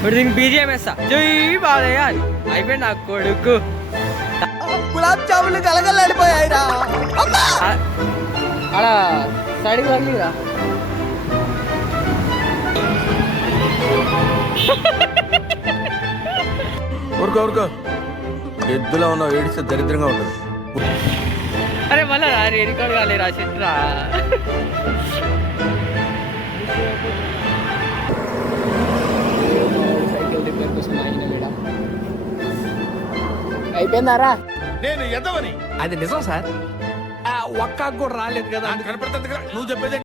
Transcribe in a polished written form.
ఇప్పుడు దీనికి బీజిఎం వేస్తా జై బాలయ్య అని అయిపోయింది నా కొడుకు. గులాబ్ జాములు కలగలడిపోయాయిరా. అలా సైడ్కి తగిలిరా. ఊరుకో ఊరుకో, ఎద్దులో ఉన్న ఏడిస్తే దరిద్రంగా ఉంటుంది. అరే మళ్ళా రికార్డ్ కాలేరా చెట్రా. సైకిల్ రిపేర్ కోసం ఆయన మేడం అయిపోయిందారా. నేను ఎదవని అది నిజం సార్. ఒక్క కూడా రాలేదు కదా. కనపడుతుంది కదా నువ్వు చెప్పేది.